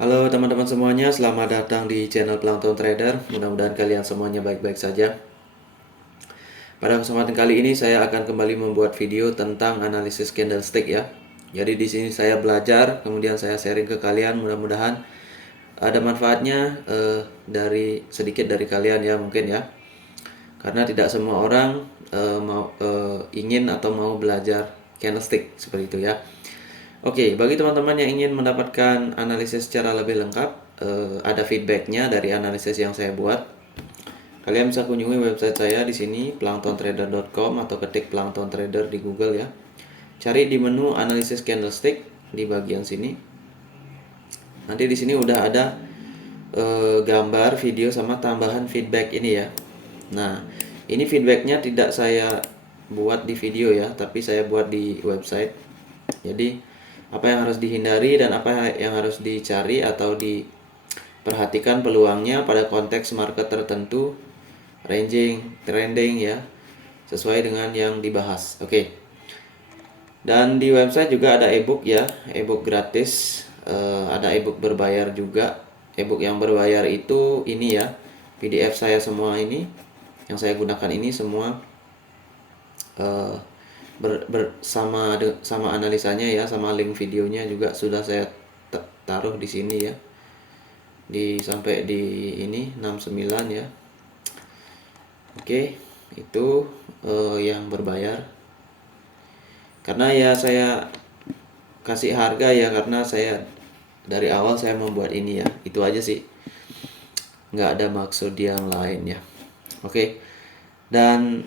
Halo teman-teman semuanya, selamat datang di channel Plankton Trader. Mudah-mudahan kalian semuanya baik-baik saja. Pada kesempatan kali ini saya akan kembali membuat video tentang analisis candlestick ya. Jadi di sini saya belajar, kemudian saya sharing ke kalian. Mudah-mudahan ada manfaatnya dari sedikit dari kalian ya mungkin ya. Karena tidak semua orang ingin atau mau belajar candlestick seperti itu ya. Oke, bagi teman-teman yang ingin mendapatkan analisis secara lebih lengkap, ada feedbacknya dari analisis yang saya buat. Kalian bisa kunjungi website saya di sini planktontrader.com atau ketik Plankton Trader di Google ya. Cari di menu analisis candlestick di bagian sini. Nanti di sini udah ada gambar, video sama tambahan feedback ini ya. Nah, ini feedbacknya tidak saya buat di video ya, tapi saya buat di website. Jadi apa yang harus dihindari dan apa yang harus dicari atau diperhatikan peluangnya pada konteks market tertentu, ranging, trending ya, sesuai dengan yang dibahas. Oke. Dan di website juga ada ebook ya, ebook gratis, ada ebook berbayar juga. Ebook yang berbayar itu ini ya, PDF saya semua ini, yang saya gunakan ini semua sama analisanya ya, sama link videonya juga sudah saya taruh di sini ya, sampai di ini 69 ya. Oke, itu yang berbayar. Karena ya saya kasih harga ya, karena saya dari awal saya membuat ini ya, itu aja sih, nggak ada maksud yang lain ya. Oke, dan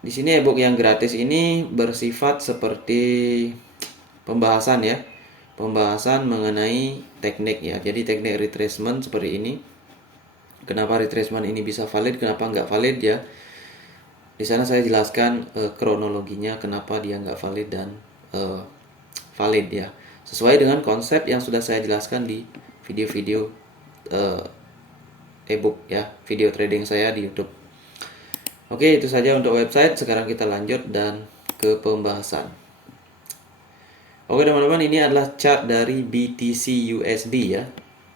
di sini ebook yang gratis ini bersifat seperti pembahasan ya, pembahasan mengenai teknik ya. Jadi teknik retracement seperti ini. Kenapa retracement ini bisa valid, kenapa nggak valid ya. Di sana saya jelaskan kronologinya kenapa dia nggak valid dan valid ya. Sesuai dengan konsep yang sudah saya jelaskan di video-video ebook ya, video trading saya di YouTube. Oke, itu saja untuk website. Sekarang kita lanjut dan ke pembahasan. Oke teman-teman, ini adalah chart dari BTC USD ya,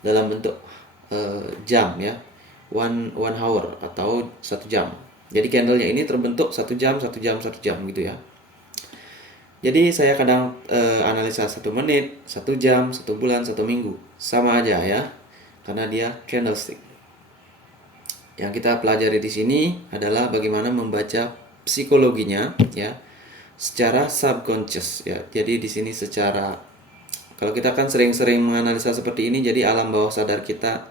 dalam bentuk jam ya, one hour atau 1 jam. Jadi candlenya ini terbentuk 1 jam, 1 jam, 1 jam gitu ya. Jadi saya kadang analisa 1 menit, 1 jam, 1 bulan, 1 minggu, sama aja ya, karena dia candlestick. Yang kita pelajari di sini adalah bagaimana membaca psikologinya ya, secara subconscious ya. Jadi di sini secara, kalau kita kan sering-sering menganalisa seperti ini, jadi alam bawah sadar kita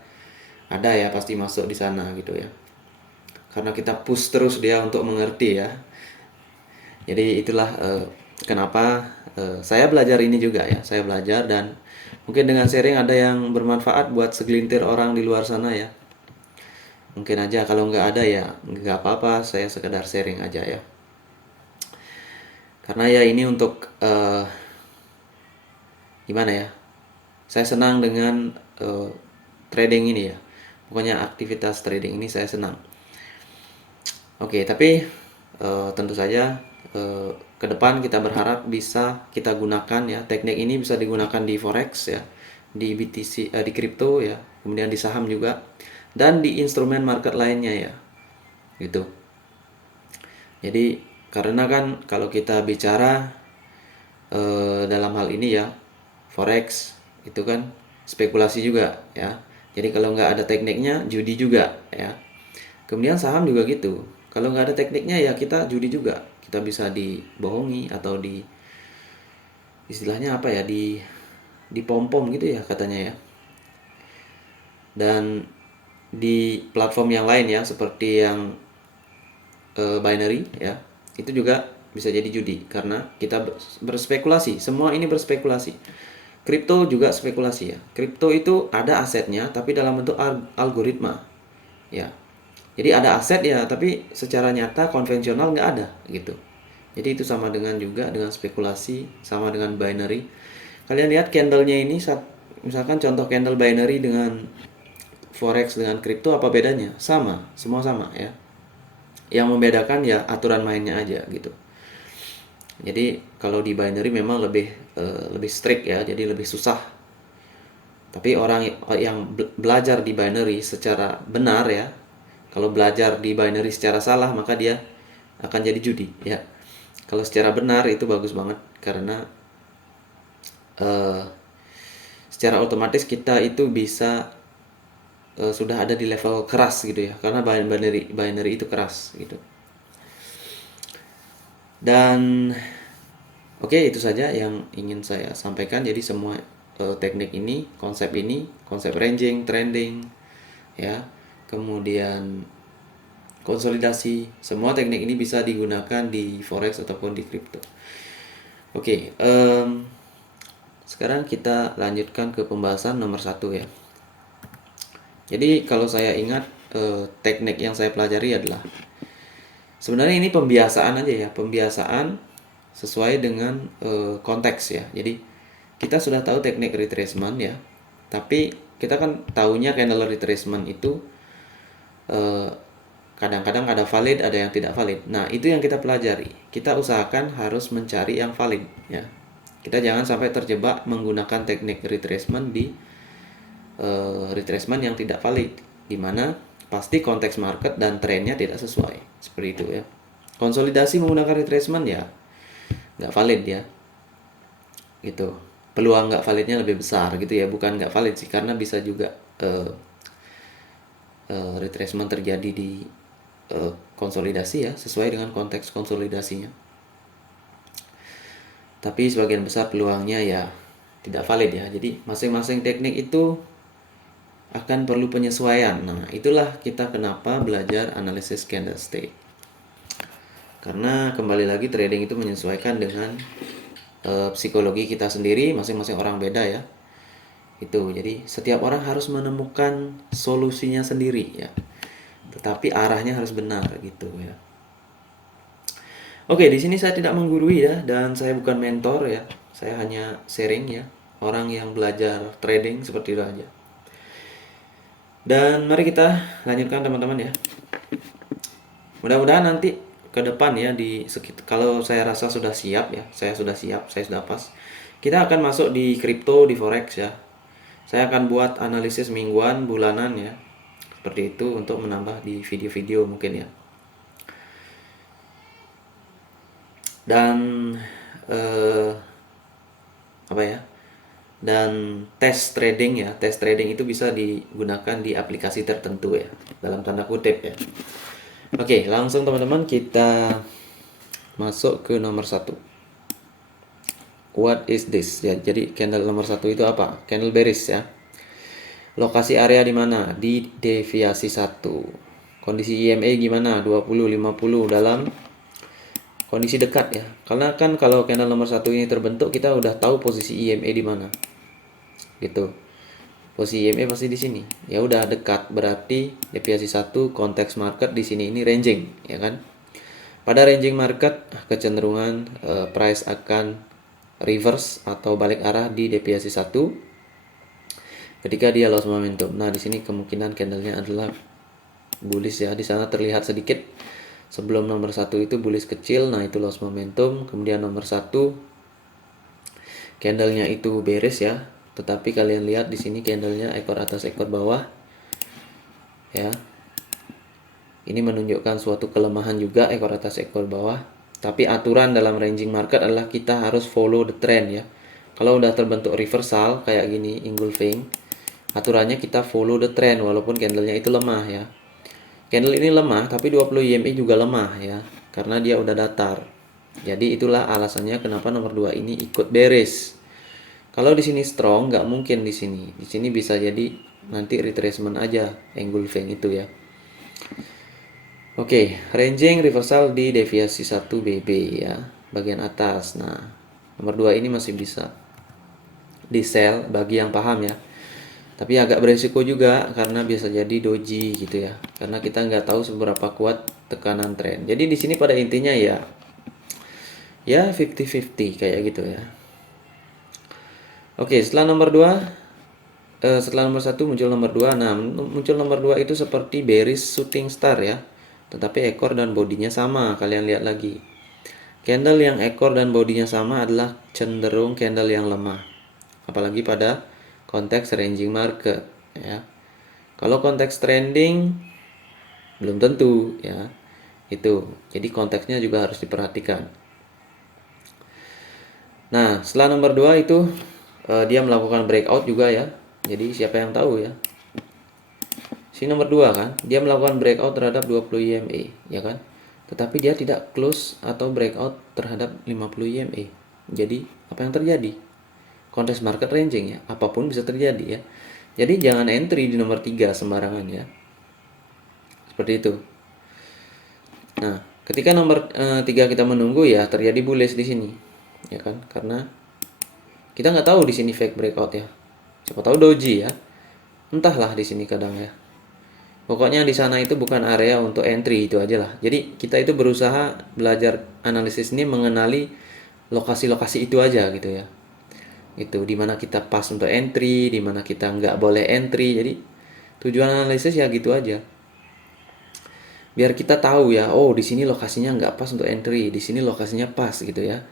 ada ya, pasti masuk di sana gitu ya. Karena kita push terus dia untuk mengerti ya. Jadi itulah kenapa saya belajar ini juga ya. Saya belajar dan mungkin dengan sharing ada yang bermanfaat buat segelintir orang di luar sana ya. Mungkin aja, kalau nggak ada ya nggak apa-apa, saya sekedar sharing aja ya. Karena ya ini untuk gimana ya, saya senang dengan trading ini ya. Pokoknya aktivitas trading ini saya senang. Oke, tapi tentu saja ke depan kita berharap bisa kita gunakan ya, teknik ini bisa digunakan di forex ya, di BTC, di kripto ya, kemudian di saham juga, dan di instrumen market lainnya ya, gitu. Jadi karena kan kalau kita bicara dalam hal ini ya, forex itu kan spekulasi juga ya. Jadi kalau nggak ada tekniknya, judi juga ya. Kemudian saham juga gitu. Kalau nggak ada tekniknya ya kita judi juga. Kita bisa dibohongi atau istilahnya apa ya, dipom-pom gitu ya katanya ya. Dan di platform yang lain ya, seperti yang binary ya, itu juga bisa jadi judi karena kita berspekulasi. Semua ini berspekulasi. Kripto juga spekulasi ya. Kripto itu ada asetnya tapi dalam bentuk algoritma ya. Jadi ada aset ya, tapi secara nyata konvensional nggak ada gitu. Jadi itu sama dengan juga dengan spekulasi, sama dengan binary. Kalian lihat candlenya ini, misalkan contoh candle binary dengan forex dengan kripto, apa bedanya? Sama, semua sama ya. Yang membedakan ya aturan mainnya aja gitu. Jadi kalau di binary memang lebih strict ya, jadi lebih susah Tapi orang yang belajar di binary secara benar ya, kalau belajar di binary secara salah maka dia akan jadi judi ya. Kalau secara benar itu bagus banget karena secara otomatis kita itu bisa sudah ada di level keras gitu ya, karena binary itu keras gitu. Dan oke, itu saja yang ingin saya sampaikan. Jadi semua teknik ini, konsep ranging, trending ya, kemudian konsolidasi, semua teknik ini bisa digunakan di forex ataupun di kripto. Oke, sekarang kita lanjutkan ke pembahasan nomor 1 ya. Jadi kalau saya ingat teknik yang saya pelajari adalah, sebenarnya ini pembiasaan aja ya, pembiasaan sesuai dengan konteks ya. Jadi kita sudah tahu teknik retracement ya, tapi kita kan taunya candle retracement itu kadang-kadang ada valid, ada yang tidak valid. Nah, itu yang kita pelajari. Kita usahakan harus mencari yang valid ya. Kita jangan sampai terjebak menggunakan teknik retracement di retracement yang tidak valid, di mana pasti konteks market dan trennya tidak sesuai. Seperti itu ya. Konsolidasi menggunakan retracement ya nggak valid ya. Gitu. Peluang nggak validnya lebih besar gitu ya. Bukan nggak valid sih, karena bisa juga retracement terjadi di konsolidasi ya, sesuai dengan konteks konsolidasinya. Tapi sebagian besar peluangnya ya tidak valid ya. Jadi masing-masing teknik itu akan perlu penyesuaian. Nah, itulah kita kenapa belajar analisis candlestick. Karena kembali lagi trading itu menyesuaikan dengan psikologi kita sendiri, masing-masing orang beda ya. Itu. Jadi setiap orang harus menemukan solusinya sendiri ya. Tetapi arahnya harus benar gitu ya. Oke, di sini saya tidak menggurui ya, dan saya bukan mentor ya. Saya hanya sharing ya, orang yang belajar trading seperti itu aja. Dan mari kita lanjutkan teman-teman ya. Mudah-mudahan nanti ke depan ya, kalau saya rasa sudah siap ya, saya sudah pas. Kita akan masuk di kripto, di forex ya. Saya akan buat analisis mingguan, bulanan ya. Seperti itu untuk menambah di video-video mungkin ya. Dan dan tes trading ya, tes trading itu bisa digunakan di aplikasi tertentu ya, dalam tanda kutip ya. Oke, langsung teman-teman kita masuk ke nomor 1. What is this ya? Jadi candle nomor 1 itu apa? Candle bearish ya. Lokasi area di mana? Di deviasi 1. Kondisi EMA gimana? 20, 50 dalam kondisi dekat ya. Karena kan kalau candle nomor 1 ini terbentuk, kita udah tahu posisi EMA di mana. Gitu. Posisi EMA pasti di sini. Ya udah dekat, berarti deviasi 1 konteks market di sini ini ranging, ya kan? Pada ranging market kecenderungan price akan reverse atau balik arah di deviasi 1 ketika dia loss momentum. Nah, di sini kemungkinan candlenya adalah bullish ya. Di sana terlihat sedikit sebelum nomor 1 itu bullish kecil. Nah, itu loss momentum. Kemudian nomor 1 candlenya itu bearish ya. Tetapi kalian lihat di sini candlenya ekor atas ekor bawah. Ya. Ini menunjukkan suatu kelemahan juga, ekor atas ekor bawah. Tapi aturan dalam ranging market adalah kita harus follow the trend ya. Kalau udah terbentuk reversal kayak gini, engulfing, aturannya kita follow the trend walaupun candlenya itu lemah ya. Candle ini lemah, tapi 20 EMA juga lemah ya, karena dia udah datar. Jadi itulah alasannya kenapa nomor 2 ini ikut bearish. Kalau di sini strong, nggak mungkin di sini. Di sini bisa jadi nanti retracement aja, engulfing itu ya. Oke, ranging reversal di deviasi 1 BB ya, bagian atas. Nah, nomor 2 ini masih bisa di sell bagi yang paham ya. Tapi agak beresiko juga karena biasa jadi doji gitu ya. Karena kita nggak tahu seberapa kuat tekanan tren. Jadi di sini pada intinya ya 50-50 kayak gitu ya. Oke, setelah nomor 2, setelah nomor 1 muncul nomor 2. Nah, muncul nomor 2 itu seperti bearish shooting star ya. Tetapi ekor dan bodinya sama. Kalian lihat lagi. Candle yang ekor dan bodinya sama adalah cenderung candle yang lemah. Apalagi pada konteks ranging market ya. Kalau konteks trending belum tentu ya. Itu. Jadi konteksnya juga harus diperhatikan. Nah, setelah nomor 2 itu dia melakukan breakout juga ya. Jadi siapa yang tahu ya? Si nomor 2 kan, dia melakukan breakout terhadap 20 EMA, ya kan? Tetapi dia tidak close atau breakout terhadap 50 EMA. Jadi, apa yang terjadi? Konteks market ranging ya, apapun bisa terjadi ya. Jadi jangan entry di nomor 3 sembarangan ya. Seperti itu. Nah, ketika nomor 3 kita menunggu ya, terjadi bullish di sini. Ya kan? Karena kita nggak tahu di sini fake breakout ya. Siapa tahu doji ya. Entahlah di sini kadang ya. Pokoknya di sana itu bukan area untuk entry, itu aja lah. Jadi kita itu berusaha belajar analisis ini mengenali lokasi-lokasi itu aja gitu ya. Itu dimana kita pas untuk entry, dimana kita nggak boleh entry. Jadi tujuan analisis ya gitu aja. Biar kita tahu ya, oh di sini lokasinya nggak pas untuk entry, di sini lokasinya pas gitu ya.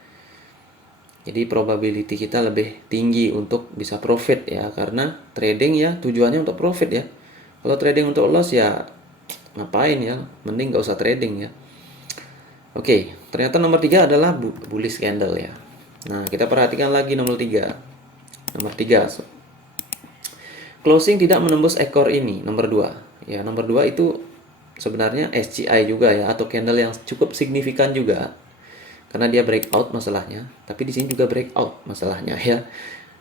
Jadi probability kita lebih tinggi untuk bisa profit ya, karena trading ya tujuannya untuk profit ya. Kalau trading untuk loss ya ngapain ya, mending nggak usah trading ya. Oke, ternyata nomor 3 adalah bullish candle ya. Nah, kita perhatikan lagi nomor 3. Nomor 3, closing tidak menembus ekor ini, nomor 2. Ya, nomor 2 itu sebenarnya SCI juga ya, atau candle yang cukup signifikan juga. Karena dia breakout masalahnya, tapi di sini juga breakout masalahnya ya.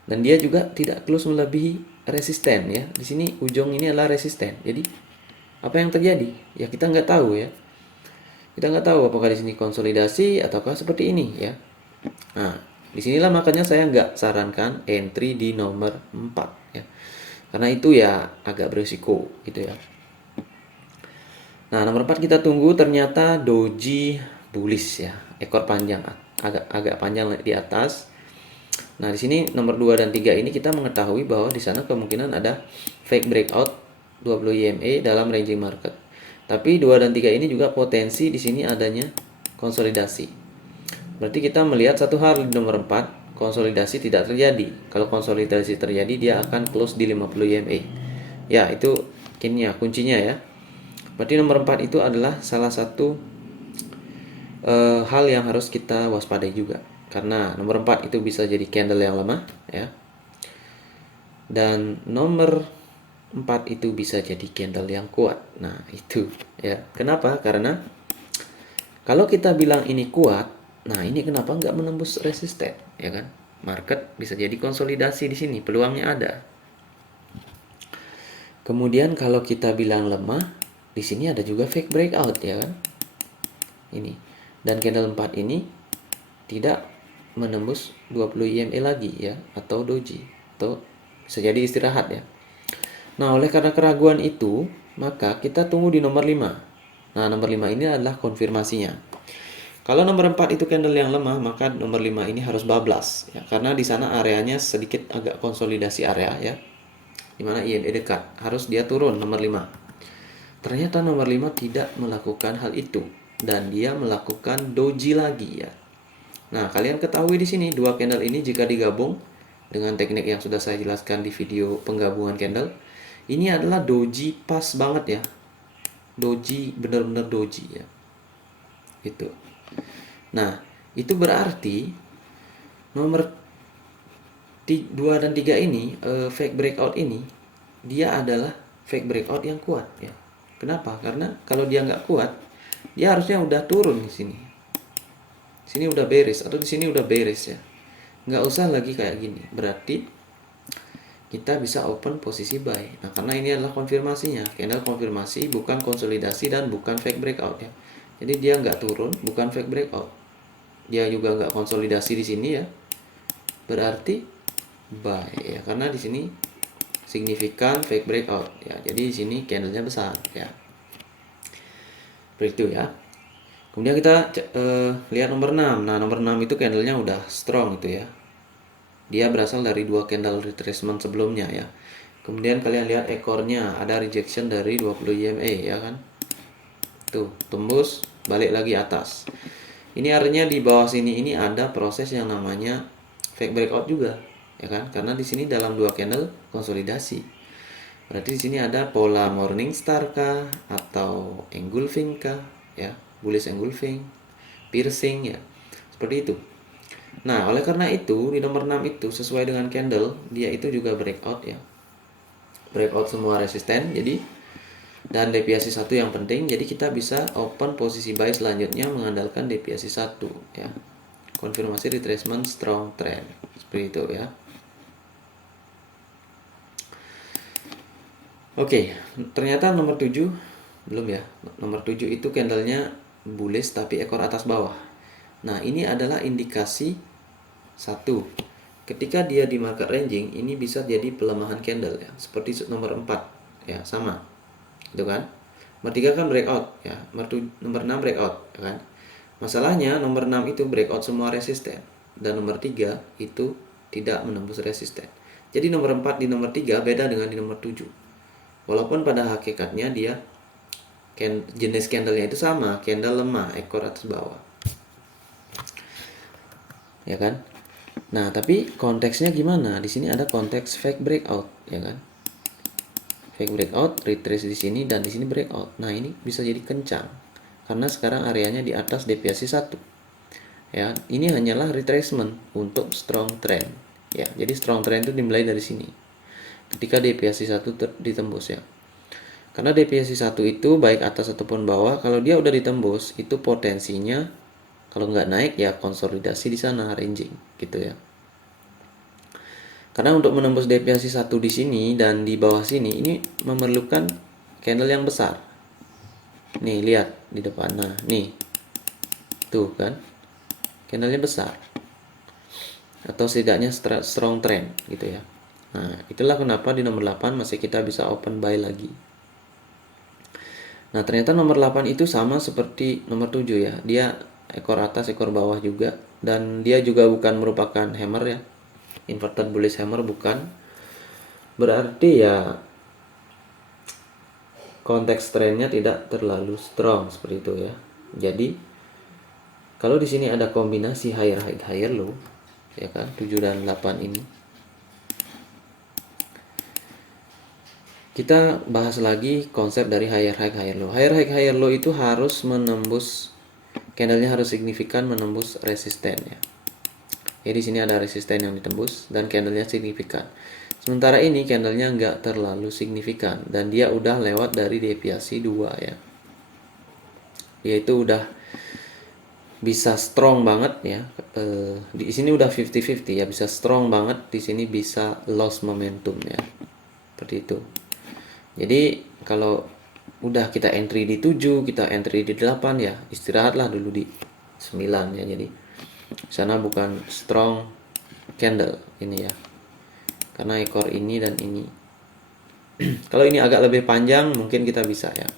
Dan dia juga tidak close melebihi resisten ya. Di sini ujung ini adalah resisten. Jadi apa yang terjadi? Ya kita nggak tahu ya. Kita nggak tahu apakah di sini konsolidasi ataukah seperti ini ya. Nah, disinilah makanya saya nggak sarankan entry di nomor 4 ya. Karena itu ya agak berisiko gitu ya. Nah, nomor 4 kita tunggu, ternyata doji bullish ya. Ekor panjang, agak panjang di atas. Nah, di sini nomor 2 dan 3 ini kita mengetahui bahwa di sana kemungkinan ada fake breakout 20 EMA dalam ranging market. Tapi 2 dan 3 ini juga potensi di sini adanya konsolidasi. Berarti kita melihat satu hal di nomor 4, konsolidasi tidak terjadi. Kalau konsolidasi terjadi, dia akan close di 50 EMA. Ya, itu kuncinya ya. Berarti nomor 4 itu adalah salah satu hal yang harus kita waspadai juga. Karena nomor 4 itu bisa jadi candle yang lemah ya. Dan nomor 4 itu bisa jadi candle yang kuat. Nah, itu ya. Kenapa? Karena kalau kita bilang ini kuat, nah ini kenapa nggak menembus resisten, ya kan? Market bisa jadi konsolidasi di sini, peluangnya ada. Kemudian kalau kita bilang lemah, di sini ada juga fake breakout, ya kan? Ini. Dan candle 4 ini tidak menembus 20 EMA lagi ya, atau doji, atau bisa jadi istirahat ya. Nah, oleh karena keraguan itu, maka kita tunggu di nomor 5. Nah, nomor 5 ini adalah konfirmasinya. Kalau nomor 4 itu candle yang lemah, maka nomor 5 ini harus bablas ya, karena di sana areanya sedikit agak konsolidasi area ya. Dimana INE dekat, harus dia turun nomor 5. Ternyata nomor 5 tidak melakukan hal itu dan dia melakukan doji lagi ya. Nah, kalian ketahui di sini dua candle ini jika digabung dengan teknik yang sudah saya jelaskan di video penggabungan candle, ini adalah doji pas banget ya. Doji, benar-benar doji ya. Itu. Nah, itu berarti nomor 2 dan 3 ini fake breakout ini dia adalah fake breakout yang kuat ya. Kenapa? Karena kalau dia nggak kuat, dia harusnya udah turun di sini. Sini udah beres atau di sini udah beres ya. Nggak usah lagi kayak gini. Berarti kita bisa open posisi buy. Nah, karena ini adalah konfirmasinya. Candle konfirmasi, bukan konsolidasi dan bukan fake breakout ya. Jadi dia nggak turun, bukan fake breakout. Dia juga nggak konsolidasi di sini ya. Berarti buy ya, karena di sini signifikan fake breakout ya. Jadi di sini candlenya besar ya. Begitu ya. Kemudian kita lihat nomor 6. Nah, nomor 6 itu candlenya udah strong itu ya. Dia berasal dari dua candle retracement sebelumnya ya. Kemudian kalian lihat ekornya, ada rejection dari 20 EMA ya kan. Tuh, tembus, balik lagi atas. Ini artinya di bawah sini ini ada proses yang namanya fake breakout juga. ya kan? Karena di sini dalam dua candle konsolidasi. Berarti di sini ada pola Morningstar kah atau engulfing kah, ya, bullish engulfing, piercing, ya. Seperti itu. Nah, oleh karena itu di nomor 6 itu sesuai dengan candle, dia itu juga breakout, ya. Breakout semua resisten, jadi dan deviasi 1 yang penting, jadi kita bisa open posisi buy selanjutnya mengandalkan deviasi 1, ya. Konfirmasi retracement strong trend. Seperti itu, ya. Oke, ternyata nomor 7 belum, ya. Nomor 7 itu candlenya bullish tapi ekor atas bawah. Nah, ini adalah indikasi satu. Ketika dia di market ranging, ini bisa jadi pelemahan candle, ya. Seperti nomor 4, ya, sama. Itu kan? Nomor 3 kan breakout, ya. Nomor 6 breakout, ya kan? Masalahnya nomor 6 itu breakout semua resisten dan nomor 3 itu tidak menembus resisten. Jadi nomor 4 di nomor 3 beda dengan di nomor 7. Walaupun pada hakikatnya dia jenis candlenya itu sama, candle lemah, ekor atas bawah, ya kan? Nah, tapi konteksnya gimana? Di sini ada konteks fake breakout, ya kan? Fake breakout, retrace di sini dan di sini breakout. Nah, ini bisa jadi kencang karena sekarang areanya di atas deviasi 1. Ya, ini hanyalah retracement untuk strong trend. Ya, jadi strong trend itu dimulai dari sini. Ketika deviasi 1 ditembus, ya. Karena deviasi 1 itu baik atas ataupun bawah, kalau dia udah ditembus, itu potensinya kalau nggak naik ya konsolidasi di sana, ranging gitu, ya. Karena untuk menembus deviasi 1 di sini dan di bawah sini ini memerlukan candle yang besar. Nih, lihat di depan. Nah, nih. Tuh kan. Candlenya besar. Atau setidaknya strong trend gitu, ya. Nah, itulah kenapa di nomor 8 masih kita bisa open buy lagi. Nah, ternyata nomor 8 itu sama seperti nomor 7, ya. Dia ekor atas, ekor bawah juga. Dan dia juga bukan merupakan hammer, ya. Inverted bullish hammer bukan. Berarti ya konteks trennya tidak terlalu strong seperti itu, ya. Jadi kalau di sini ada kombinasi higher high higher low, ya kan, 7 dan 8 ini. Kita bahas lagi konsep dari higher high higher low. Higher high higher low itu harus menembus, candlenya harus signifikan menembus resisten, ya. Jadi di sini ada resisten yang ditembus dan candlenya signifikan. Sementara ini candlenya nggak terlalu signifikan dan dia udah lewat dari deviasi 2, ya. Dia itu udah bisa strong banget, ya. Di sini udah 50-50, ya, bisa strong banget, di sini bisa loss momentum, ya. Seperti itu. Jadi kalau udah kita entry di 7, kita entry di 8, ya, istirahatlah dulu di 9, ya. Jadi sana bukan strong candle ini, ya. Karena ekor ini dan ini. Kalau ini agak lebih panjang mungkin kita bisa, ya.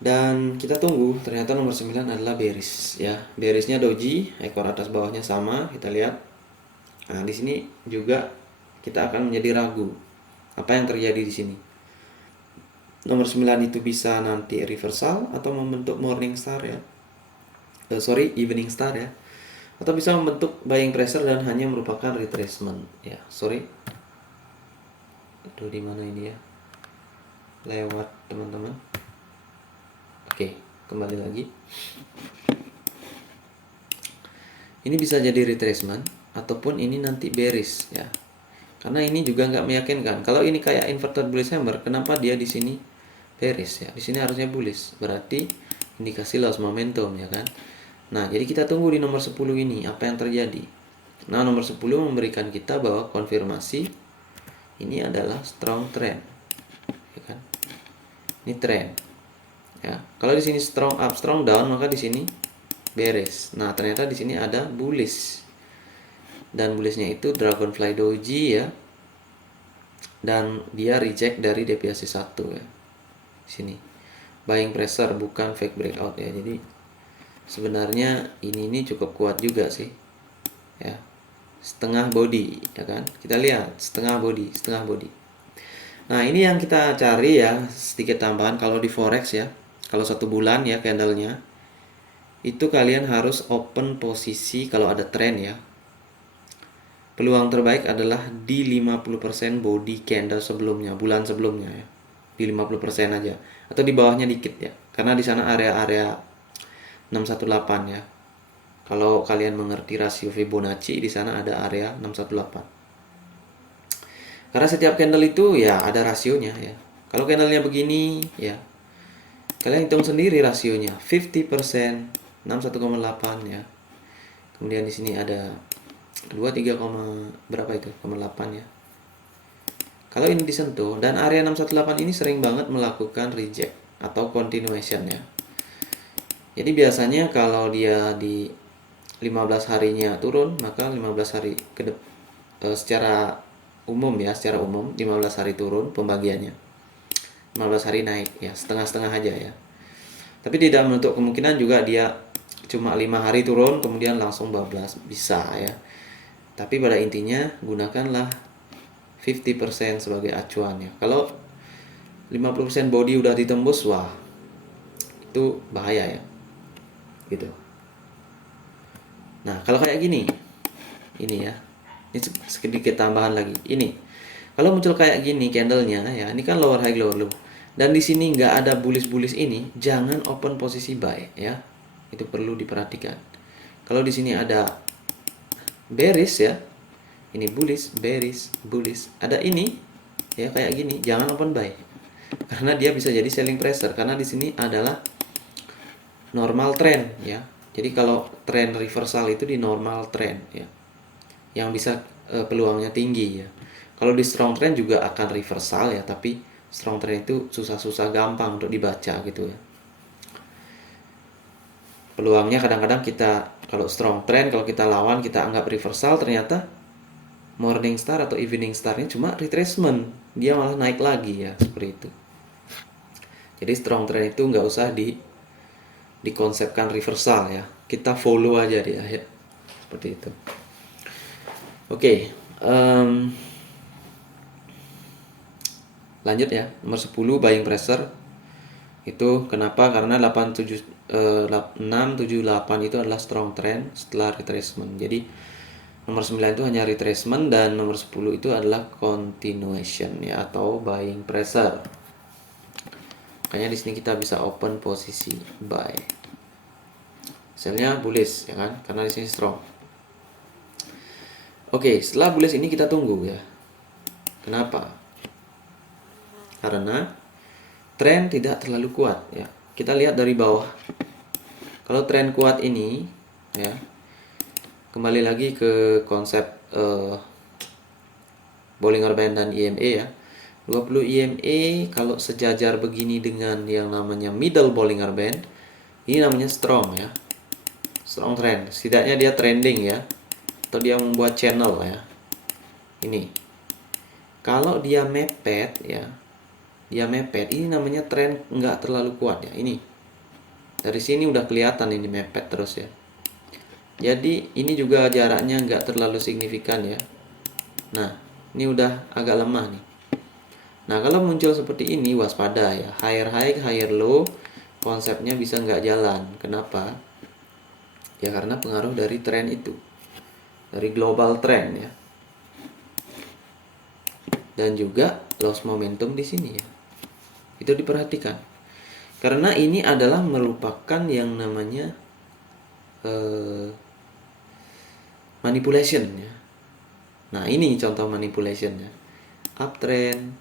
Dan kita tunggu, ternyata nomor 9 adalah bearish, ya. Bearishnya doji, ekor atas bawahnya sama, kita lihat. Nah, di sini juga kita akan menjadi ragu. Apa yang terjadi di sini? Nomor 9 itu bisa nanti reversal atau membentuk morning star, ya. Evening star, ya. Atau bisa membentuk buying pressure dan hanya merupakan retracement, ya. Aduh, di mana ini, ya? Lewat, teman-teman. Oke, kembali lagi. Ini bisa jadi retracement ataupun ini nanti bearish, ya. Karena ini juga nggak meyakinkan. Kalau ini kayak inverted bullish hammer, kenapa dia di sini bearish, ya? Di sini harusnya bullish. Berarti indikasi loss momentum, ya kan? Nah, jadi kita tunggu di nomor 10 ini apa yang terjadi. Nah, nomor 10 memberikan kita bahwa konfirmasi ini adalah strong trend, ya kan? Ini trend. Ya, kalau di sini strong up, strong down, maka di sini bearish. Nah, ternyata di sini ada bullish. Dan bullishnya itu dragonfly doji, ya. Dan dia reject dari deviasi 1, ya. Sini. Buying pressure bukan fake breakout, ya. Jadi sebenarnya ini cukup kuat juga sih. Ya. Setengah body, ya kan? Kita lihat setengah body. Nah, ini yang kita cari, ya, sedikit tambahan kalau di forex, ya. Kalau 1 bulan, ya, candlenya itu kalian harus open posisi kalau ada trend, ya. peluang terbaik adalah di 50% body candle sebelumnya, bulan sebelumnya ya. Di 50% aja atau di bawahnya dikit ya. Karena di sana area-area 618 ya. Kalau kalian mengerti rasio Fibonacci, di sana ada area 618. Karena setiap candle itu ya ada rasionya ya. Kalau candlenya begini ya, kalian hitung sendiri rasionya 50% 61,8 ya. Kemudian di sini ada 23, berapa itu? 8 ya. Kalau ini disentuh dan area 618 ini sering banget melakukan reject atau continuation ya. Jadi biasanya kalau dia di 15 harinya turun, maka 15 hari secara umum ya, secara umum 15 hari turun pembagiannya. 15 hari naik ya, setengah-setengah aja ya. Tapi tidak menutup kemungkinan juga dia cuma 5 hari turun kemudian langsung bablas, bisa ya. Tapi pada intinya gunakanlah 50% sebagai acuan ya. Kalau 50% body udah ditembus, wah itu bahaya ya. Gitu. Nah, kalau kayak gini, ini ya. Ini sedikit tambahan lagi. Ini. Kalau muncul kayak gini candlenya ya, ini kan lower high lower low. Dan di sini nggak ada bullish ini, jangan open posisi buy ya. Itu perlu diperhatikan. Kalau di sini ada bearish ya. Ini bullish, bearish, bullish. Ada ini ya kayak gini, jangan open buy. Karena dia bisa jadi selling pressure karena di sini adalah normal trend ya. Jadi kalau trend reversal itu di normal trend ya. Yang bisa peluangnya tinggi ya. Kalau di strong trend juga akan reversal ya, tapi strong trend itu susah-susah gampang untuk dibaca gitu ya. Peluangnya kadang-kadang kita kalau strong trend kalau kita lawan kita anggap reversal, ternyata morning star atau evening starnya cuma retracement, dia malah naik lagi ya, seperti itu. Jadi strong trend itu nggak usah dikonsepkan reversal ya, kita follow aja dia ya, seperti itu. Oke, lanjut ya, nomor 10 buying pressure. Itu kenapa? Karena 678 itu adalah strong trend setelah retracement. Jadi nomor 9 itu hanya retracement dan nomor 10 itu adalah continuation ya, atau buying pressure. Makanya di sini kita bisa open posisi buy. Misalnya bullish ya kan? Karena di sini strong. Oke, setelah bullish ini kita tunggu ya. Kenapa? Karena tren tidak terlalu kuat ya. Kita lihat dari bawah. Kalau tren kuat ini ya, kembali lagi ke konsep Bollinger Band dan EMA ya. 20 EMA kalau sejajar begini dengan yang namanya middle Bollinger Band, ini namanya strong ya. Strong trend. Setidaknya dia trending ya. Atau dia membuat channel ya. Ini. Kalau dia mepet ya, dia mepet, ini namanya tren nggak terlalu kuat ya. Ini dari sini udah kelihatan ini mepet terus ya. Jadi ini juga jaraknya nggak terlalu signifikan ya. Nah ini udah agak lemah nih. Nah kalau muncul seperti ini waspada ya, higher high higher low konsepnya bisa nggak jalan. Kenapa? Ya karena pengaruh dari tren itu, dari global trend ya. Dan juga loss momentum di sini ya. Itu diperhatikan. Karena ini adalah merupakan yang namanya manipulation ya. Nah, ini contoh manipulation ya. Uptrend.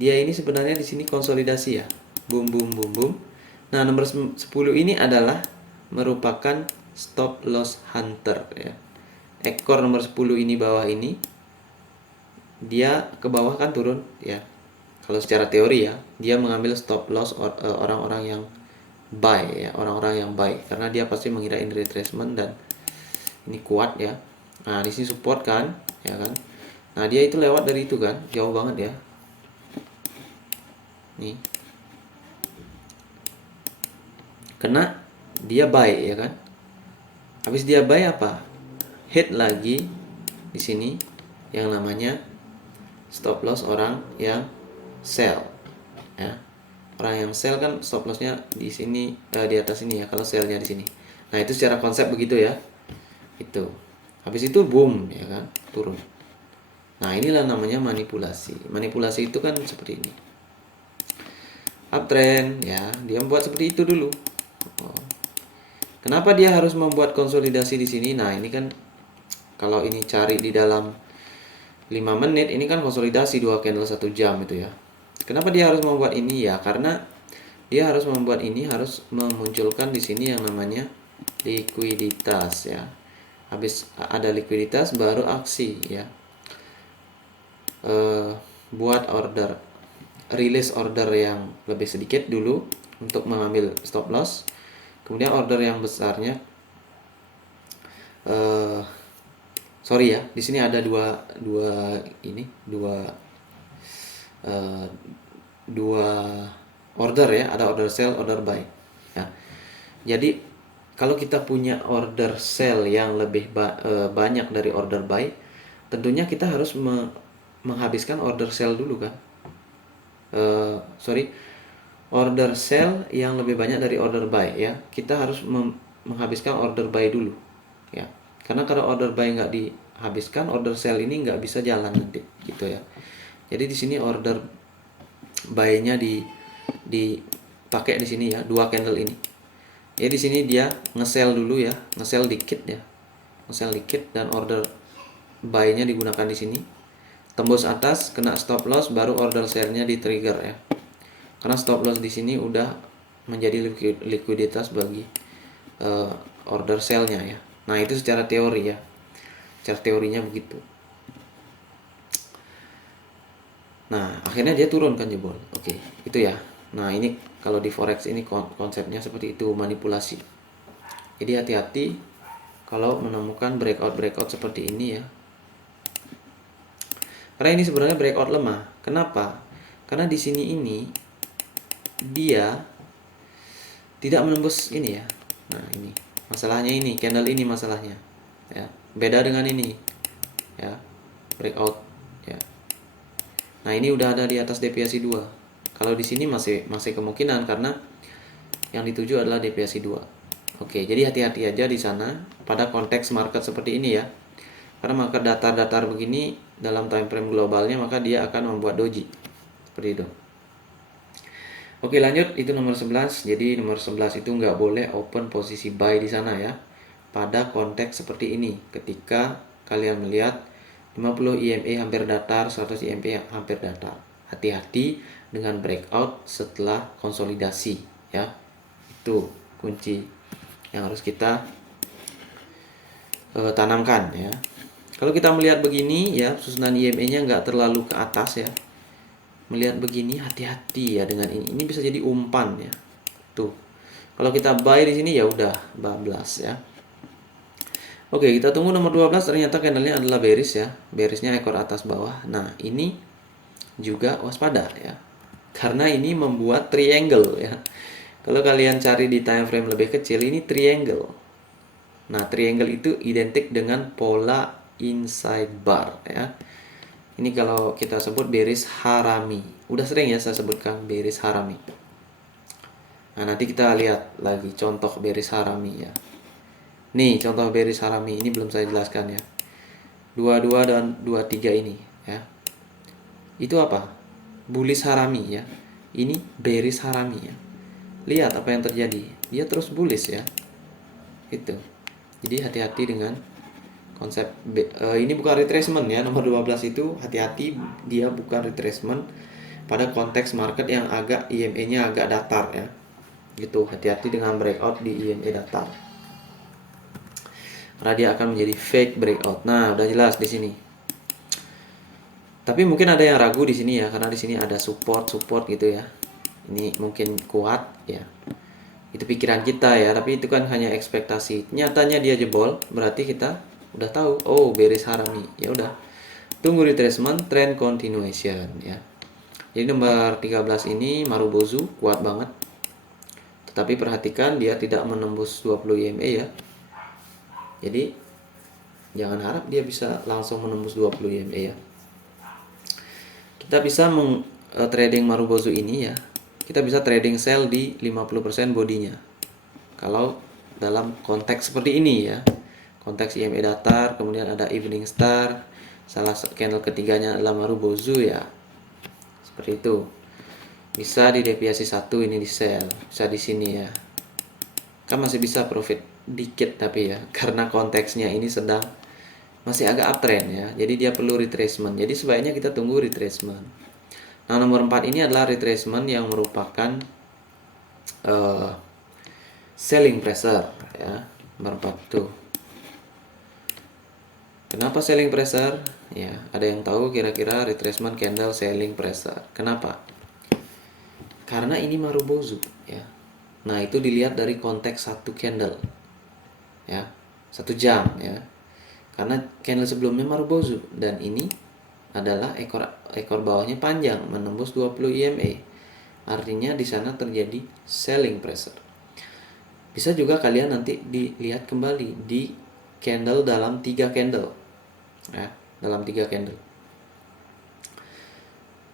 Dia ini sebenarnya di sini konsolidasi ya. Boom boom boom boom. Nah, nomor 10 ini adalah merupakan stop loss hunter ya. Ekor nomor 10 ini bawah ini dia ke bawah kan turun ya. Kalau secara teori ya, dia mengambil stop loss orang-orang yang buy ya, orang-orang yang buy karena dia pasti mengira ini retracement dan ini kuat ya. Nah, di sini support kan, ya kan? Nah, dia itu lewat dari itu kan, jauh banget ya. Nih. Kena dia buy ya kan? Habis dia buy apa? Hit lagi di sini yang namanya stop loss orang yang sell ya. Orang yang sell kan stop lossnya di sini di atas ini ya, kalau sellnya di sini. Nah itu secara konsep begitu ya, itu. Habis itu boom, ya kan, turun. Nah, inilah namanya manipulasi. Manipulasi itu kan seperti ini. Uptrend, ya, dia membuat seperti itu dulu. Oh. Kenapa dia harus membuat konsolidasi di sini? Nah, ini kan kalau ini cari di dalam 5 menit, ini kan konsolidasi 2 candle 1 jam itu ya. Kenapa dia harus membuat ini? Ya, karena dia harus membuat ini, harus memunculkan di sini yang namanya likuiditas ya. Habis ada likuiditas baru aksi ya. Buat order, release order yang lebih sedikit dulu untuk mengambil stop loss. Kemudian order yang besarnya, sorry ya, di sini ada dua order ya, ada order sell, order buy. Ya. Jadi kalau kita punya order sell yang lebih banyak dari order buy, tentunya kita harus menghabiskan order sell dulu kan. Order sell yang lebih banyak dari order buy ya. Kita harus menghabiskan order buy dulu ya. Karena kalau order buy nggak dihabiskan, order sell ini nggak bisa jalan nanti gitu ya. Jadi di sini order buy-nya dipakai di sini ya, 2 candle ini. Ya di sini dia nge-sell dulu ya, nge-sell dikit ya. Nge-sell dikit dan order buy-nya digunakan di sini. Tembus atas, kena stop loss, baru order sell-nya di-trigger ya. Karena stop loss di sini udah menjadi likuiditas bagi order sell-nya ya. Nah, itu secara teori ya. Secara teorinya begitu. Nah, akhirnya dia turun kan jebol. Oke, itu ya. Nah, ini kalau di forex ini konsepnya seperti itu, manipulasi. Jadi hati-hati kalau menemukan breakout seperti ini ya. Karena ini sebenarnya breakout lemah. Kenapa? Karena di sini ini dia tidak menembus ini ya. Nah, ini masalahnya, ini candle ini masalahnya ya. Beda dengan ini ya, breakout ya. Nah, ini udah ada di atas deviasi 2. Kalau di sini masih kemungkinan karena yang dituju adalah deviasi 2. Oke, jadi hati-hati aja di sana pada konteks market seperti ini ya. Karena market datar-datar begini dalam time frame globalnya, maka dia akan membuat doji. Seperti itu. Oke, lanjut, itu nomor 11. Jadi nomor 11 itu nggak boleh open posisi buy di sana ya. Pada konteks seperti ini, ketika kalian melihat 50 EMA hampir datar, 100 EMA hampir datar. Hati-hati dengan breakout setelah konsolidasi ya. Itu kunci yang harus kita tanamkan ya. Kalau kita melihat begini ya, susunan EMA-nya nggak terlalu ke atas ya. Melihat begini hati-hati ya dengan ini. Ini bisa jadi umpan ya. Tuh. Kalau kita buy di sini ya udah bablas ya. Oke, kita tunggu nomor 12, ternyata candlenya adalah bearish ya. Bearishnya ekor atas bawah. Nah, ini juga waspada ya. Karena ini membuat triangle ya. Kalau kalian cari di time frame lebih kecil, ini triangle. Nah, triangle itu identik dengan pola inside bar ya. Ini kalau kita sebut bearish harami. Udah sering ya saya sebutkan bearish harami. Nah, nanti kita lihat lagi contoh bearish harami ya. Nih, contoh bearish harami ini belum saya jelaskan ya. 22 dan 23 ini ya. Itu apa? Bullish harami ya. Ini bearish harami ya. Lihat apa yang terjadi. Dia terus bullish ya. Itu. Jadi hati-hati dengan konsep ini bukan retracement ya. Nomor 12 itu hati-hati, dia bukan retracement pada konteks market yang agak EMA-nya agak datar ya. Gitu, hati-hati dengan breakout di EMA datar. Karena dia akan menjadi fake breakout. Nah, udah jelas di sini. Tapi mungkin ada yang ragu di sini ya, karena di sini ada support gitu ya. Ini mungkin kuat ya. Itu pikiran kita ya, tapi itu kan hanya ekspektasi. Nyatanya dia jebol, berarti kita udah tahu, oh bearish harami. Ya udah. Tunggu retracement, trend continuation ya. Jadi nomor 13 ini Marubozu kuat banget. Tetapi perhatikan dia tidak menembus 20 EMA ya. Jadi jangan harap dia bisa langsung menembus 20 EMA ya. Kita bisa trading Marubozu ini ya. Kita bisa trading sell di 50% bodinya. Kalau dalam konteks seperti ini ya. konteks EMA datar, kemudian ada evening star, salah candle ketiganya adalah Marubozu ya. Seperti itu. Bisa di deviasi 1 ini di sell, bisa di sini ya. Kan masih bisa profit dikit tapi ya, karena konteksnya ini sedang masih agak uptrend ya. Jadi dia perlu retracement. Jadi sebaiknya kita tunggu retracement. Nah, nomor 4 ini adalah retracement yang merupakan selling pressure ya. Nomor 4 tuh. Kenapa selling pressure? Ya, ada yang tahu kira-kira retracement candle selling pressure. Kenapa? Karena ini Marubozu ya. Nah, itu dilihat dari konteks satu candle. Ya, 1 jam ya. Karena candle sebelumnya Marubozu dan ini adalah ekor bawahnya panjang menembus 20 EMA. Artinya di sana terjadi selling pressure. Bisa juga kalian nanti dilihat kembali di candle dalam 3 candle. Ya, dalam 3 candle.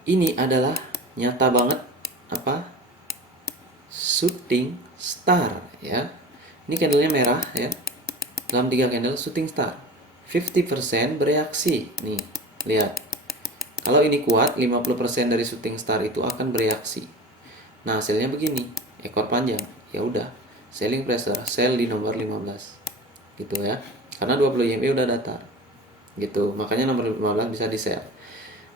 Ini adalah nyata banget apa? Shooting star ya. Ini candlenya merah ya. Dalam 3 candle shooting star. 50% bereaksi. Nih, lihat. Kalau ini kuat, 50% dari shooting star itu akan bereaksi. Nah, hasilnya begini, ekor panjang. Ya udah, selling pressure, sell di nomor 15. Gitu ya. Karena 20 EMA udah datar. Gitu. Makanya nomor 15 bisa di sell.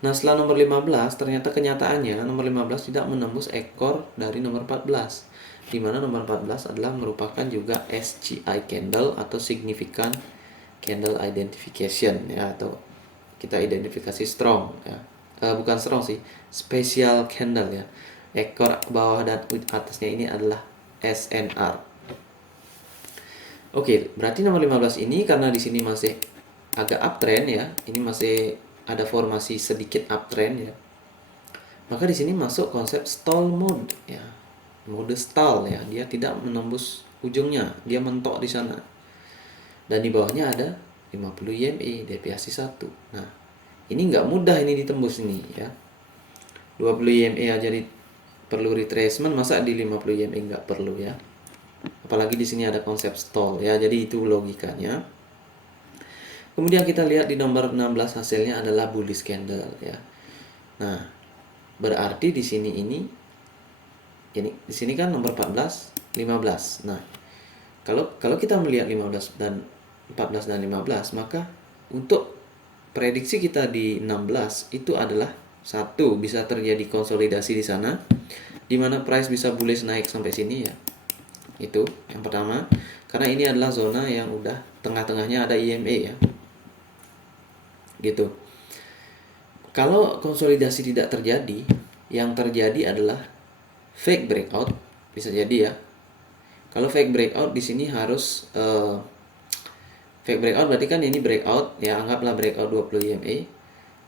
Nah, setelah nomor 15, ternyata kenyataannya nomor 15 tidak menembus ekor dari nomor 14. Di mana nomor 14 adalah merupakan juga SGI candle atau significant candle identification ya, atau kita identifikasi strong ya. Bukan strong sih, special candle ya. Ekor bawah dan atasnya ini adalah SNR. Oke, berarti nomor 15 ini karena di sini masih agak uptrend ya. Ini masih ada formasi sedikit uptrend ya. Maka di sini masuk konsep stall mode ya. Mode stall ya. Dia tidak menembus ujungnya, dia mentok di sana. Dan di bawahnya ada 50 EMA deviasi 1. Nah, ini nggak mudah ini ditembus ini ya. 20 EMA aja perlu retracement, masa di 50 EMA nggak perlu ya. Apalagi di sini ada konsep stall ya. Jadi itu logikanya. Kemudian kita lihat di nomor 16 hasilnya adalah bullish candle ya. Nah, berarti di sini ini di sini kan nomor 14, 15. Nah, kalau kita melihat 15 dan 14 dan 15, maka untuk prediksi kita di 16 itu adalah satu, bisa terjadi konsolidasi di sana di mana price bisa bullish naik sampai sini ya. Itu yang pertama, karena ini adalah zona yang udah tengah-tengahnya ada EMA ya. Gitu. Kalau konsolidasi tidak terjadi, yang terjadi adalah fake breakout, bisa jadi ya. Kalau fake breakout di sini harus fake breakout berarti kan ini breakout ya, anggaplah breakout 20 EMA.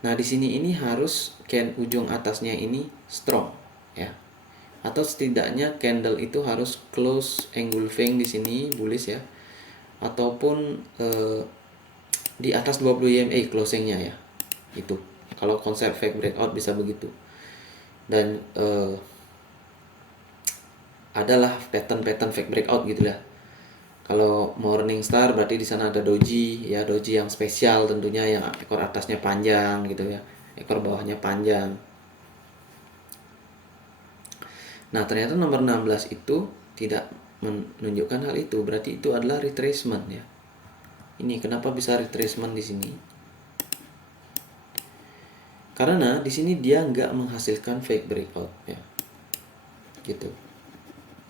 Nah, di sini ini harus ujung atasnya ini strong ya. Atau setidaknya candle itu harus close engulfing di sini bullish ya. Ataupun di atas 20 EMA closingnya ya. Itu. Kalau konsep fake breakout bisa begitu. Dan adalah pattern fake breakout gitu ya. Kalau morning star berarti di sana ada doji ya, doji yang spesial tentunya, yang ekor atasnya panjang gitu ya, ekor bawahnya panjang. Nah, ternyata nomor 16 itu tidak menunjukkan hal itu, berarti itu adalah retracement ya. Ini kenapa bisa retracement di sini? Karena di sini dia nggak menghasilkan fake breakout ya. Gitu.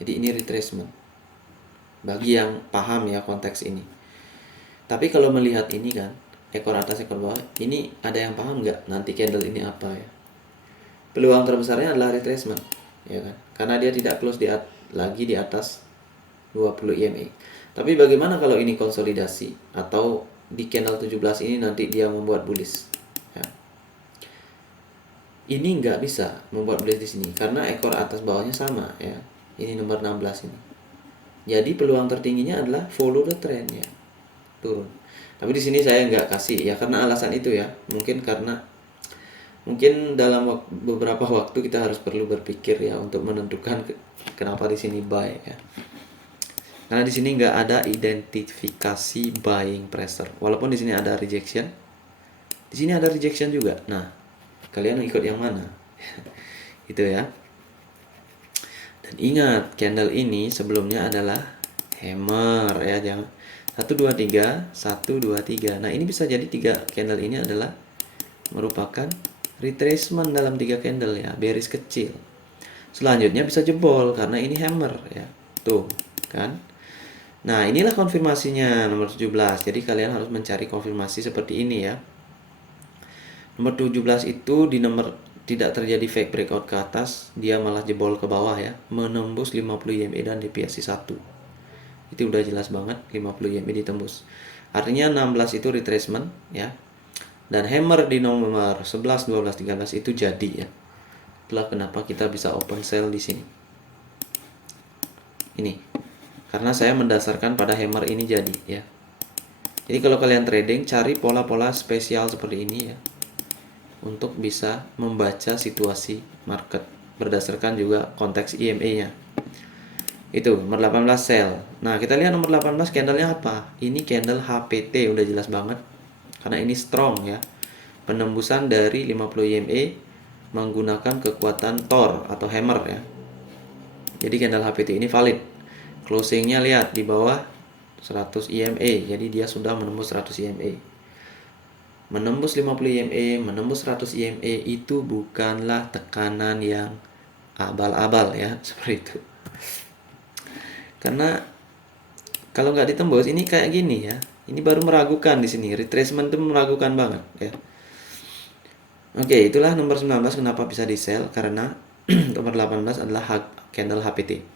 Jadi ini retracement. Bagi yang paham ya konteks ini. Tapi kalau melihat ini kan, ekor atas ekor bawah, ini ada yang paham nggak nanti candle ini apa ya? Peluang terbesarnya adalah retracement, ya kan? Karena dia tidak close lagi di atas 20 EMA. Tapi bagaimana kalau ini konsolidasi atau di candle 17 ini nanti dia membuat bullish? Ya. Ini nggak bisa membuat bullish di sini karena ekor atas bawahnya sama ya. Ini nomor 16 ini. Jadi peluang tertingginya adalah follow the trend ya, turun. Tapi di sini saya nggak kasih ya karena alasan itu ya. Mungkin dalam beberapa waktu kita harus perlu berpikir ya untuk menentukan kenapa di sini buy ya. Karena di sini nggak ada identifikasi buying pressure. Walaupun di sini ada rejection, di sini ada rejection juga. Nah, kalian ikut yang mana? Itu ya. Dan ingat, candle ini sebelumnya adalah hammer ya, jangan 1 2 3 1 2 3. Nah, ini bisa jadi 3 candle ini adalah merupakan retracement dalam 3 candle ya, bearish kecil. Selanjutnya bisa jebol karena ini hammer ya. Tuh, kan? Nah, inilah konfirmasinya nomor 17. Jadi kalian harus mencari konfirmasi seperti ini ya. Nomor 17 itu di nomor tidak terjadi fake breakout ke atas, dia malah jebol ke bawah ya, menembus 50 EMA dan deviasi 1. Itu udah jelas banget 50 EMA ditembus. Artinya 16 itu retracement ya. Dan hammer di nomor 11, 12, 13 itu jadi ya. Itulah kenapa kita bisa open sell di sini. Ini. Karena saya mendasarkan pada hammer ini jadi ya. Jadi kalau kalian trading, cari pola-pola spesial seperti ini ya, untuk bisa membaca situasi market berdasarkan juga konteks EMA-nya. Itu nomor 18 sell. Nah, kita lihat nomor 18 candlenya apa? Ini candle HPT, udah jelas banget. Karena ini strong ya. Penembusan dari 50 EMA menggunakan kekuatan Thor atau hammer ya. Jadi candle HPT ini valid. Closingnya lihat di bawah 100 EMA. Jadi dia sudah menembus 100 EMA. Menembus 50 EMA, menembus 100 EMA itu bukanlah tekanan yang abal-abal ya, seperti itu. Karena kalau nggak ditembus ini kayak gini ya, ini baru meragukan di sini, retracement itu meragukan banget ya. Oke, itulah nomor 19 kenapa bisa di sell, karena nomor 18 adalah candle HPT.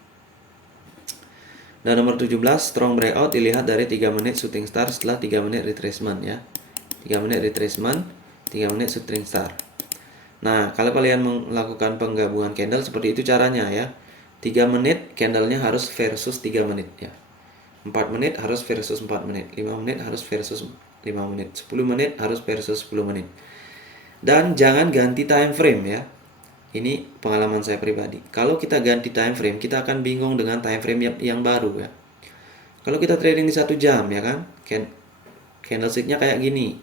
Dan nomor 17 strong breakout dilihat dari 3 menit shooting star setelah 3 menit retracement ya. 3 menit retracement, 3 menit shooting star. Nah, kalau kalian melakukan penggabungan candle seperti itu caranya ya. 3 menit candlenya harus versus 3 menit ya. 4 menit harus versus 4 menit. 5 menit harus versus 5 menit. 10 menit harus versus 10 menit. Dan jangan ganti time frame ya. Ini pengalaman saya pribadi. Kalau kita ganti time frame, kita akan bingung dengan time frame yang baru ya. Kalau kita trading di 1 jam ya kan, candlestick-nya kayak gini.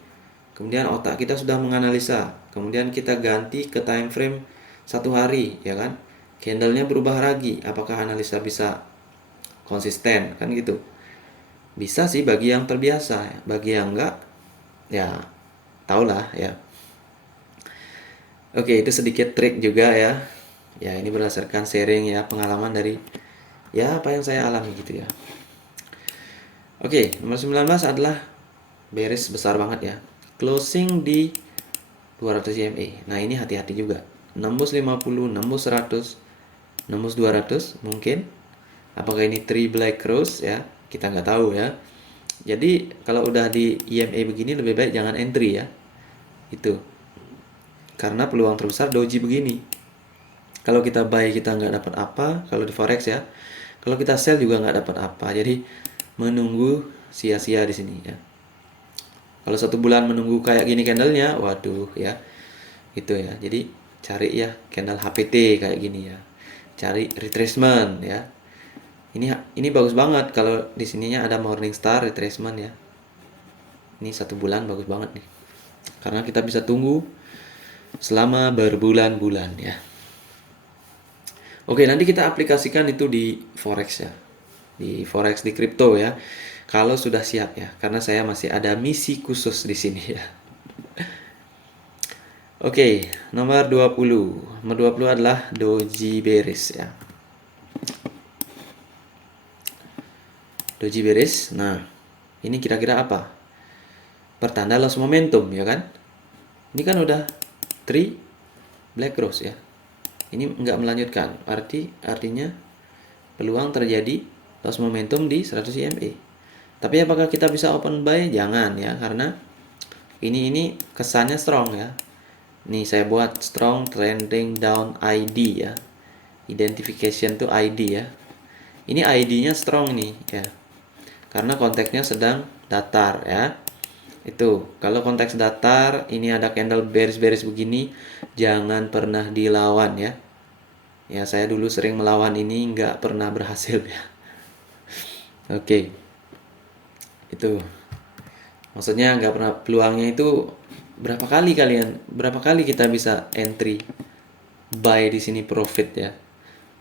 Kemudian otak kita sudah menganalisa. Kemudian kita ganti ke time frame 1 hari ya kan. Candlenya berubah lagi. Apakah analisa bisa konsisten kan gitu? Bisa sih bagi yang terbiasa ya. Bagi yang enggak ya tahulah ya. Oke, itu sedikit trik juga ya. Ya, ini berdasarkan sharing ya, pengalaman dari ya apa yang saya alami gitu ya. Oke, nomor 19 adalah bearish besar banget ya. Closing di 200 EMA. Nah, ini hati-hati juga. Nembus 50, nembus 100, nembus 200 mungkin. Apakah ini 3 black cross ya? Kita nggak tahu ya. Jadi, kalau udah di EMA begini lebih baik jangan entry ya. Itu. Karena peluang terbesar doji begini. Kalau kita buy kita nggak dapat apa, kalau di forex ya. Kalau kita sell juga nggak dapat apa. Jadi menunggu sia-sia di sini ya. Kalau 1 bulan menunggu kayak gini candlenya, waduh ya. Itu ya. Jadi cari ya candle HPT kayak gini ya. Cari retracement ya. Ini bagus banget kalau di sininya ada morning star retracement ya. Ini 1 bulan bagus banget nih. Karena kita bisa tunggu selama berbulan-bulan ya. Oke, nanti kita aplikasikan itu di forex ya. Di forex, di kripto ya. Kalau sudah siap ya, karena saya masih ada misi khusus di sini ya. Oke, nomor 20. Nomor 20 adalah doji bearish ya. Doji bearish. Nah, ini kira-kira apa? Pertanda loss momentum ya kan? Ini kan udah 3 black cross ya. Ini nggak melanjutkan. Artinya peluang terjadi loss momentum di 100 EMA. Tapi apakah kita bisa open buy? Jangan ya, karena ini kesannya strong ya. Nih saya buat strong trending down ID ya. Identification to ID ya. Ini ID-nya strong nih ya. Karena konteksnya sedang datar ya. Itu, kalau konteks datar, ini ada candle bearish begini, jangan pernah dilawan ya. Ya, saya dulu sering melawan ini, nggak pernah berhasil ya. Oke, itu maksudnya nggak pernah, peluangnya itu berapa kali kita bisa entry buy di sini profit ya.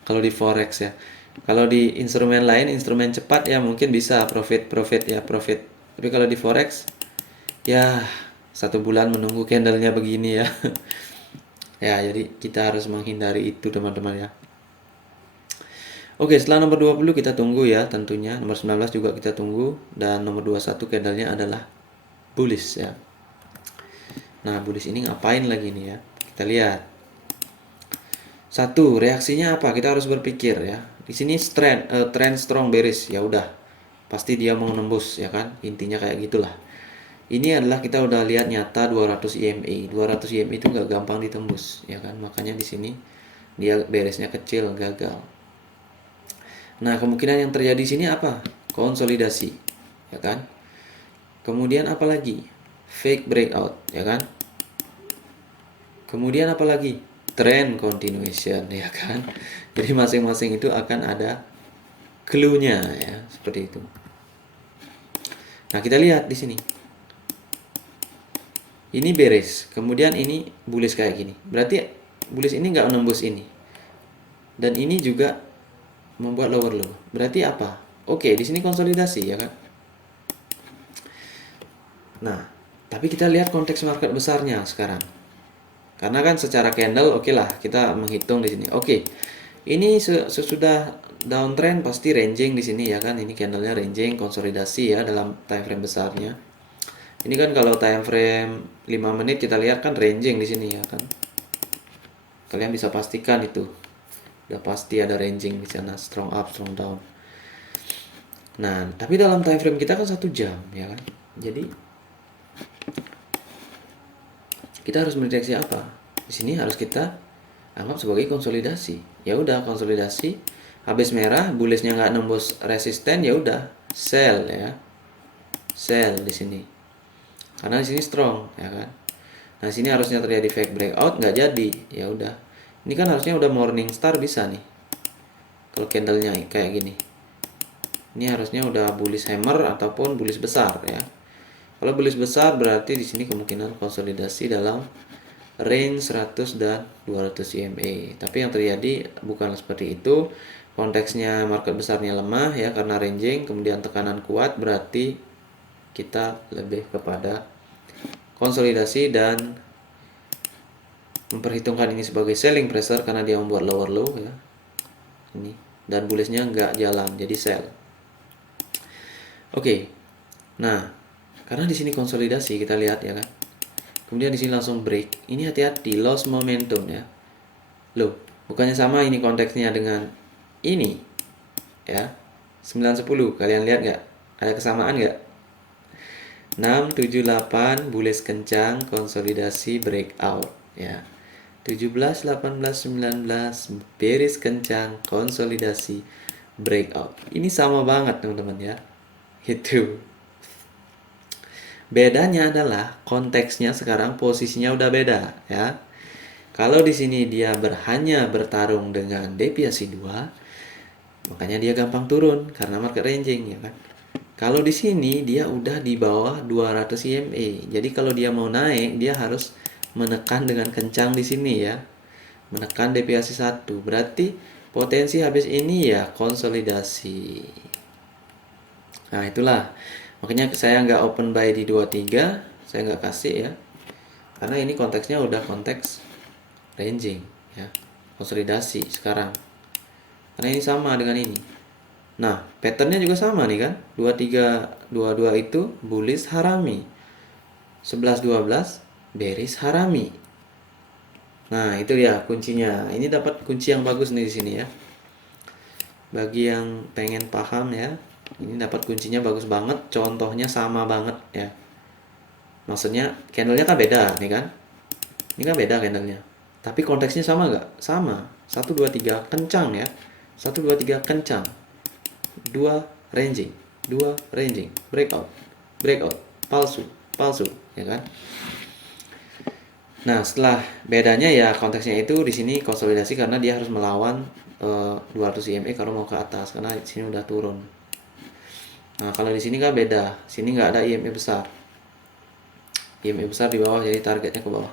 Kalau di forex ya. Kalau di instrumen lain, instrumen cepat ya mungkin bisa profit profit ya profit. Tapi kalau di forex ya 1 bulan menunggu candlenya begini ya. Ya, jadi kita harus menghindari itu teman-teman ya. Oke, setelah nomor 20 kita tunggu ya tentunya. Nomor 19 juga kita tunggu. Dan nomor 21 candlenya adalah bullish ya. Nah, bullish ini ngapain lagi nih ya? Kita lihat. Satu, reaksinya apa? Kita harus berpikir ya. Di sini trend strong bearish, ya udah. Pasti dia mau nembus ya kan? Intinya kayak gitulah. Ini adalah kita udah lihat nyata 200 EMA. 200 EMA itu nggak gampang ditembus ya kan? Makanya di sini dia bearishnya kecil, gagal. Nah, kemungkinan yang terjadi di sini apa? Konsolidasi, ya kan? Kemudian apa lagi? Fake breakout, ya kan? Kemudian apa lagi? Trend continuation, ya kan? Jadi masing-masing itu akan ada clue-nya ya, seperti itu. Nah, kita lihat di sini. Ini bearish, kemudian ini bullish kayak gini. Berarti bullish ini nggak menembus ini. Dan ini juga membuat lower low. Berarti apa? Oke, di sini konsolidasi ya kan? Nah, tapi kita lihat konteks market besarnya sekarang. Karena kan secara candle oke lah kita menghitung di sini. Oke. Ini sesudah downtrend pasti ranging di sini ya kan. Ini candlenya ranging konsolidasi ya dalam time frame besarnya. Ini kan kalau time frame 5 menit kita lihat kan ranging di sini ya kan. Kalian bisa pastikan itu. Udah pasti ada ranging di sana, strong up, strong down. Nah, tapi dalam time frame kita kan 1 jam ya kan. Jadi kita harus mendeteksi apa? Di sini harus kita anggap sebagai konsolidasi. Ya udah konsolidasi, habis merah, bullishnya nggak nembus resisten, ya udah sell ya, sell di sini. Karena di sini strong ya kan. Nah sini harusnya terjadi fake breakout, nggak jadi, ya udah. Ini kan harusnya udah morning star bisa nih. Kalau candlenya kayak gini, ini harusnya udah bullish hammer ataupun bullish besar ya. Kalau bullish besar berarti di sini kemungkinan konsolidasi dalam range 100 dan 200 EMA. Tapi yang terjadi bukan seperti itu. Konteksnya market besarnya lemah ya karena ranging, kemudian tekanan kuat, berarti kita lebih kepada konsolidasi dan memperhitungkan ini sebagai selling pressure karena dia membuat lower low ya. Ini dan bullishnya nggak jalan jadi sell. Oke. Nah, karena di sini konsolidasi kita lihat ya kan. Kemudian di sini langsung break. Ini hati-hati, loss momentum ya. Loh, bukannya sama ini konteksnya dengan ini ya. 910 kalian lihat nggak? Ada kesamaan nggak? 6 7 8 bullish kencang, konsolidasi breakout ya. 17 18 19 bearish kencang, konsolidasi breakout. Ini sama banget teman-teman ya. Itu. Bedanya adalah konteksnya sekarang posisinya udah beda ya. Kalau di sini dia hanya bertarung dengan deviasi 2, makanya dia gampang turun karena market ranging ya kan. Kalau di sini dia udah di bawah 200 EMA. Jadi kalau dia mau naik, dia harus menekan dengan kencang di sini ya. Menekan deviasi 1. Berarti potensi habis ini ya konsolidasi. Nah, itulah. Makanya saya nggak open buy di 23, saya nggak kasih ya. Karena ini konteksnya udah konteks ranging ya, konsolidasi sekarang karena ini sama dengan ini. Nah patternnya juga sama nih kan, 23 22 itu bullish harami, 11 12 bearish harami. Nah itu ya kuncinya. Ini dapat kunci yang bagus nih di sini ya, bagi yang pengen paham ya. Ini dapat kuncinya bagus banget, contohnya sama banget ya. Maksudnya candlenya kan beda nih kan, ini kan beda candlenya. Tapi konteksnya sama nggak? Sama. 1, 2, 3 kencang ya. 1, 2, 3 kencang. 2 ranging. 2 ranging. Breakout. Breakout. Palsu. Palsu. Ya kan? Nah setelah bedanya ya konteksnya itu di sini konsolidasi karena dia harus melawan 200 EMA kalau mau ke atas. Karena di sini udah turun. Nah, kalau di sini kan beda. Sini nggak ada IMA besar. IMA besar di bawah, jadi targetnya ke bawah.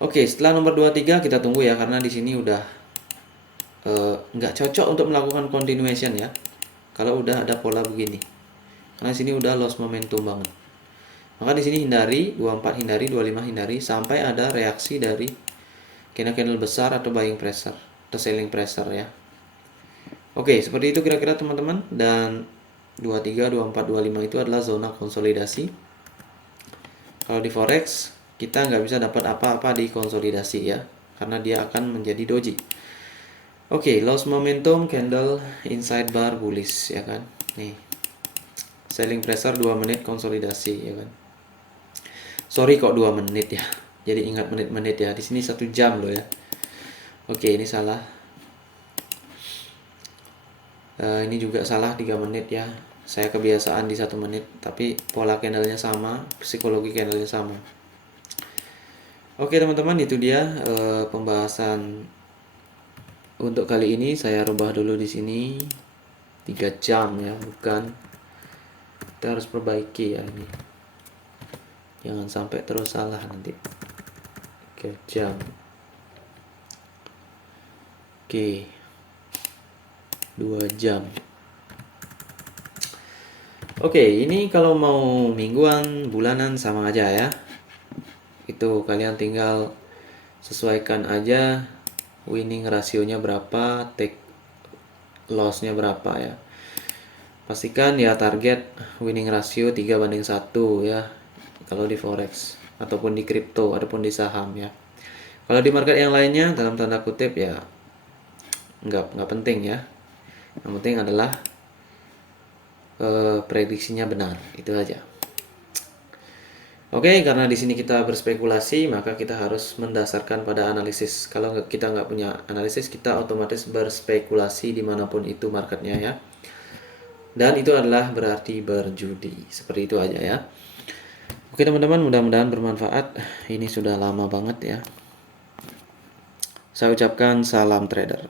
Oke, setelah nomor 23 kita tunggu ya, karena di sini udah nggak cocok untuk melakukan continuation ya. Kalau udah ada pola begini. Karena sini udah lost momentum banget. Maka di sini hindari 24, hindari 25, hindari sampai ada reaksi dari candle besar atau buying pressure atau selling pressure ya. Oke, seperti itu kira-kira teman-teman. Dan 23, 24, 25 itu adalah zona konsolidasi. Kalau di forex kita nggak bisa dapat apa-apa di konsolidasi ya, karena dia akan menjadi doji. Oke, lost momentum candle inside bar bullish ya kan. Nih. Selling pressure 2 menit konsolidasi ya kan. Sorry kok 2 menit ya. Jadi ingat menit-menit ya. Di sini 1 jam loh ya. Oke, ini salah. Ini juga salah 3 menit ya. Saya kebiasaan di 1 menit, tapi pola candlenya sama, psikologi candlenya sama. Oke teman-teman, itu dia pembahasan untuk kali ini. Saya rubah dulu di sini 3 jam ya, bukan. Kita harus perbaiki ya ini. Jangan sampai terus salah nanti. 3 jam. Oke. 2 jam. Oke, ini kalau mau mingguan, bulanan sama aja ya. Itu kalian tinggal sesuaikan aja winning rasionya berapa, take lossnya berapa ya. Pastikan ya target winning rasio 3:1 ya kalau di forex ataupun di kripto ataupun di saham ya. Kalau di market yang lainnya dalam tanda kutip ya nggak penting ya. Yang penting adalah prediksinya benar, itu aja. Oke, karena di sini kita berspekulasi, maka kita harus mendasarkan pada analisis. Kalau kita nggak punya analisis, kita otomatis berspekulasi dimanapun itu marketnya ya. Dan itu adalah berarti berjudi. Seperti itu aja ya. Oke teman-teman, mudah-mudahan bermanfaat. Ini sudah lama banget ya. Saya ucapkan salam trader.